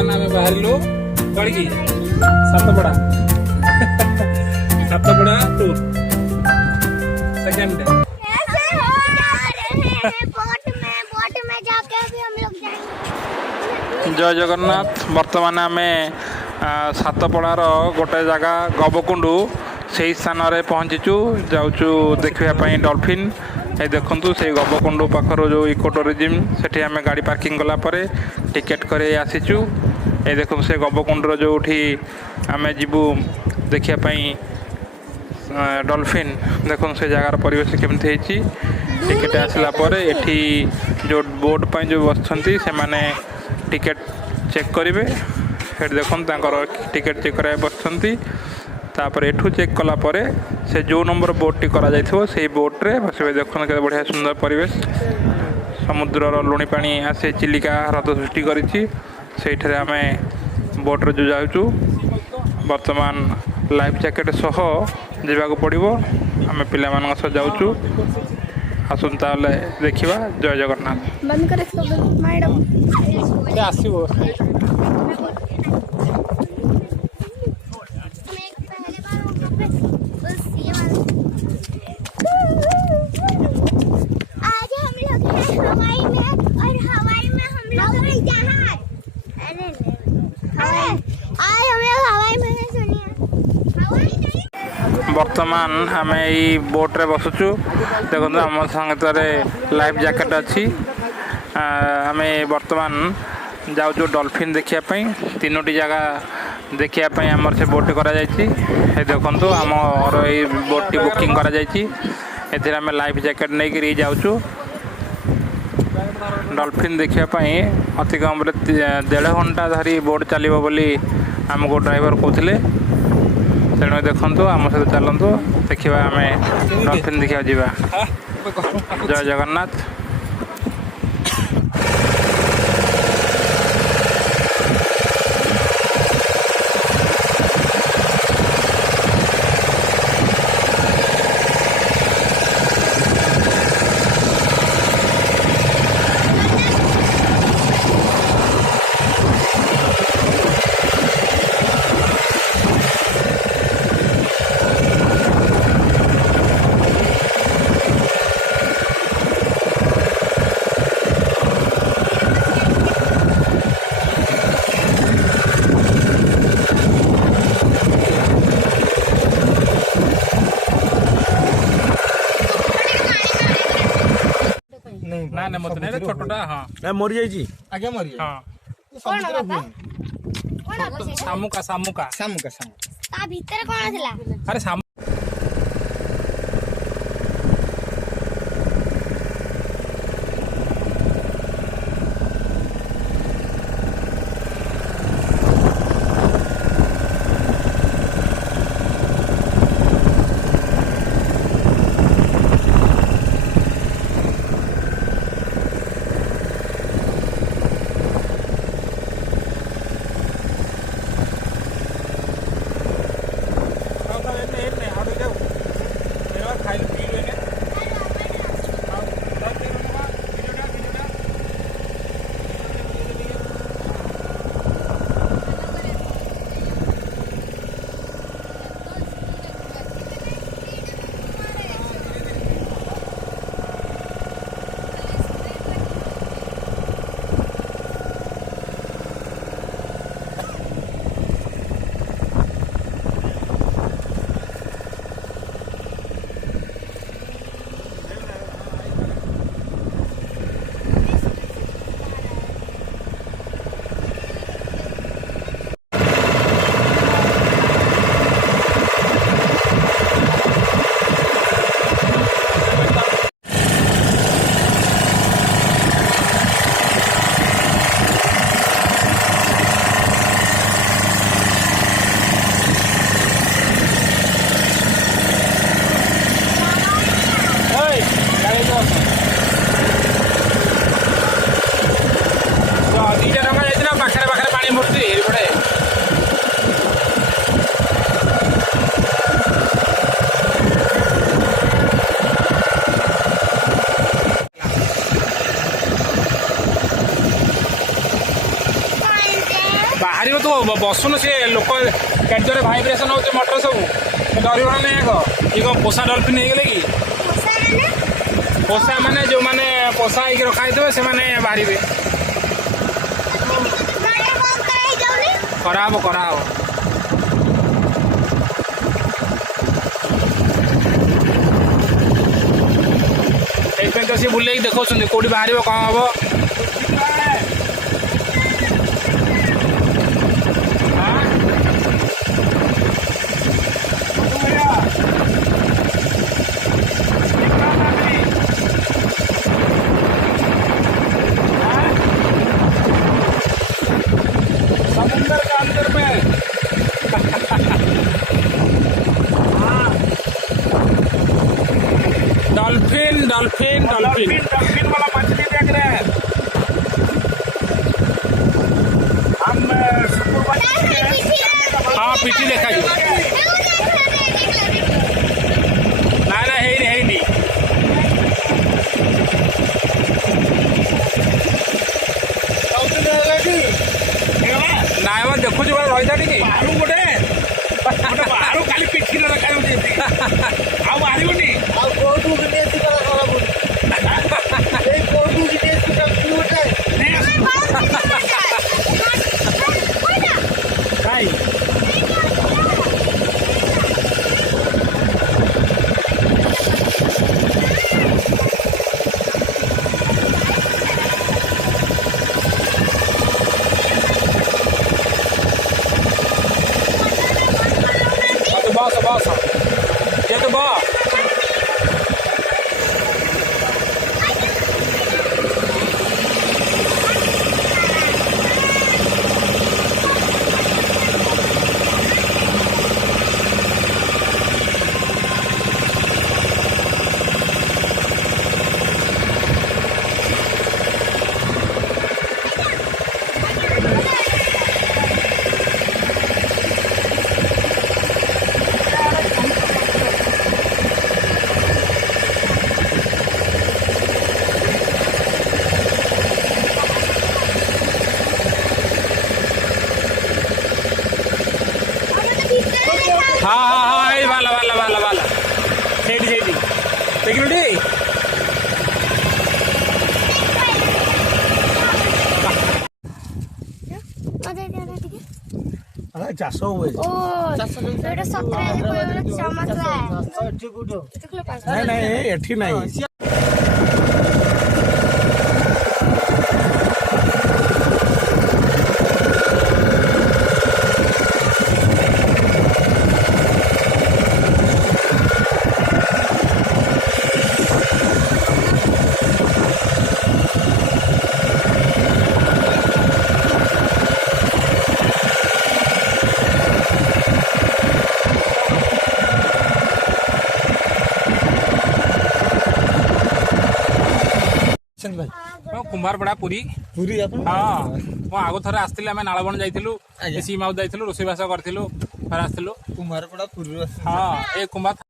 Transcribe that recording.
ବର୍ତ୍ତମାନ ଆମେ ବାହାରିଲୁ କୁଆଡିକି Satapada Satapada tour second day ऐसे हो जा रहे हैं बोट में जाके भी हम लोग जाएंगे। जय जगन्नाथ। बर्तमान आमे सातपड़ार गोटे जगह गबकुंडू से स्थान में पहुँचीचु जाऊँ देखापी डॉल्फिन ये देखु से गबकुंडू पाखर जो इको टूरिज्म से आम गाड़ी पार्किंग कलापर टिकेट कर आसीचु। ये देखो से गबकुंडर जो आम जीवु देखापी डॉल्फिन देखो से जगार परिवेश केमती टिकेट आसला एठी जो बोट पर जो बसती से माने टिकेट चेक करेंगे देखो टिकेट चेक कर बसती तापर एठू चेक कलापर से जो नंबर बोट टी करा जाइथिबो से बोट रे बसबे। देखो के बढ़िया सुंदर परिवेश समुद्र लुणी पानी आसे चिलिका ह्रद सृष्टि करिछि सेठरे आमे बोट रे जो जाउछु। वर्तमान लाइफ जैकेट सह जावाक पड़ो आम पिला मान सह जाउछु आसुन ताले देखिबा। जय जगन्नाथ। बंद करे मैडम के आसीबो आज हम लोग हैं हवाई में और हवाई में हम लोग जहाज अरे आज हम लोग हवाई में हैं। सुनिए हवाई नहीं वर्तमान आम यही बोट्रे बसुचु देखो आम संगत लाइफ जैकेट अच्छी आम वर्तमान जाऊँ डॉल्फिन देखापी तीनोटी जगह देखापी आमर से बोट करा देखु आमर ये बोट टी बुकिंग करा आम लाइफ जैकेट नहीं कर जाऊँ डॉल्फिन देखापी अति कम 1.5 घंटा धरी बोट चलो बोली आमको ड्राइवर कहते तेणु देखु आम सहित चलतु देखा आम डॉल्फिन देखा जा। जय जगन्नाथ। ना ना मत नहीं छोटटा हां ना मर जाई आगे मरी हां कौन बाबा सामुका सामुका सामुका ता भीतर कौन थिला अरे सामु ବାହାରିବ ତୁ ବସୁନ ସେ ଲୋକ କାର୍ଯ୍ୟରେ ଭାଇବ୍ରେସନ୍ ହେଉଛି ମଟର ସବୁ ଡରିବ ନା ନାହିଁ ଆଗ ଇଏ କ'ଣ ପୋଷା ଡଲଫିନ୍ ହେଇଗଲେ କି ପୋଷା ମାନେ ଯେଉଁମାନେ ପୋଷା ହେଇକି ରଖା ହେଇଥିବେ ସେମାନେ ବାହାରିବେ କରାହବ କରାହବ ସେଇଥିପାଇଁ ତ ସିଏ ବୁଲେଇକି ଦେଖାଉଛନ୍ତି କେଉଁଠି ବାହାରିବ କ'ଣ ହବ समुंदर के अंदर में डॉल्फिन डॉल्फिन डॉल्फिन डॉल्फिन वाला मछली देख रहे हैं हम हाँ पीछे देखा जी ना ना है नहीं ନାଇଁ ମ ଦେଖୁଛୁ ବେଳେ ରହିଥା ଟିକେ ବାହାରୁ ଗୋଟେ ବାହାରୁ ଖାଲି ପିଠିରେ ରଖାଯାଉଛି ଆଉ ବାହାରିବନି ଆଉ କୋଉଠୁ बस बस ये तो बस हाँ हाँ हाँ ये वाला वाला वाला वाला सेठी सेठी देखिए बेटी चाष हुए नहीं एठी नहीं कुंभारपड़ा पुरी पुरी हाँ ମୁଁ ଆଗ ଥରେ ଆସିଥିଲି ଆମେ ନାଳବଣ ଯାଇଥିଲୁ ସି ମାଉଥ ଯାଇଥିଲୁ ରୋଷେଇବାସ କରିଥିଲୁ ଥରେ ଆସିଥିଲୁ कुंभारपड़ा पुरी ହଁ ଏ କୁମ୍ଭାର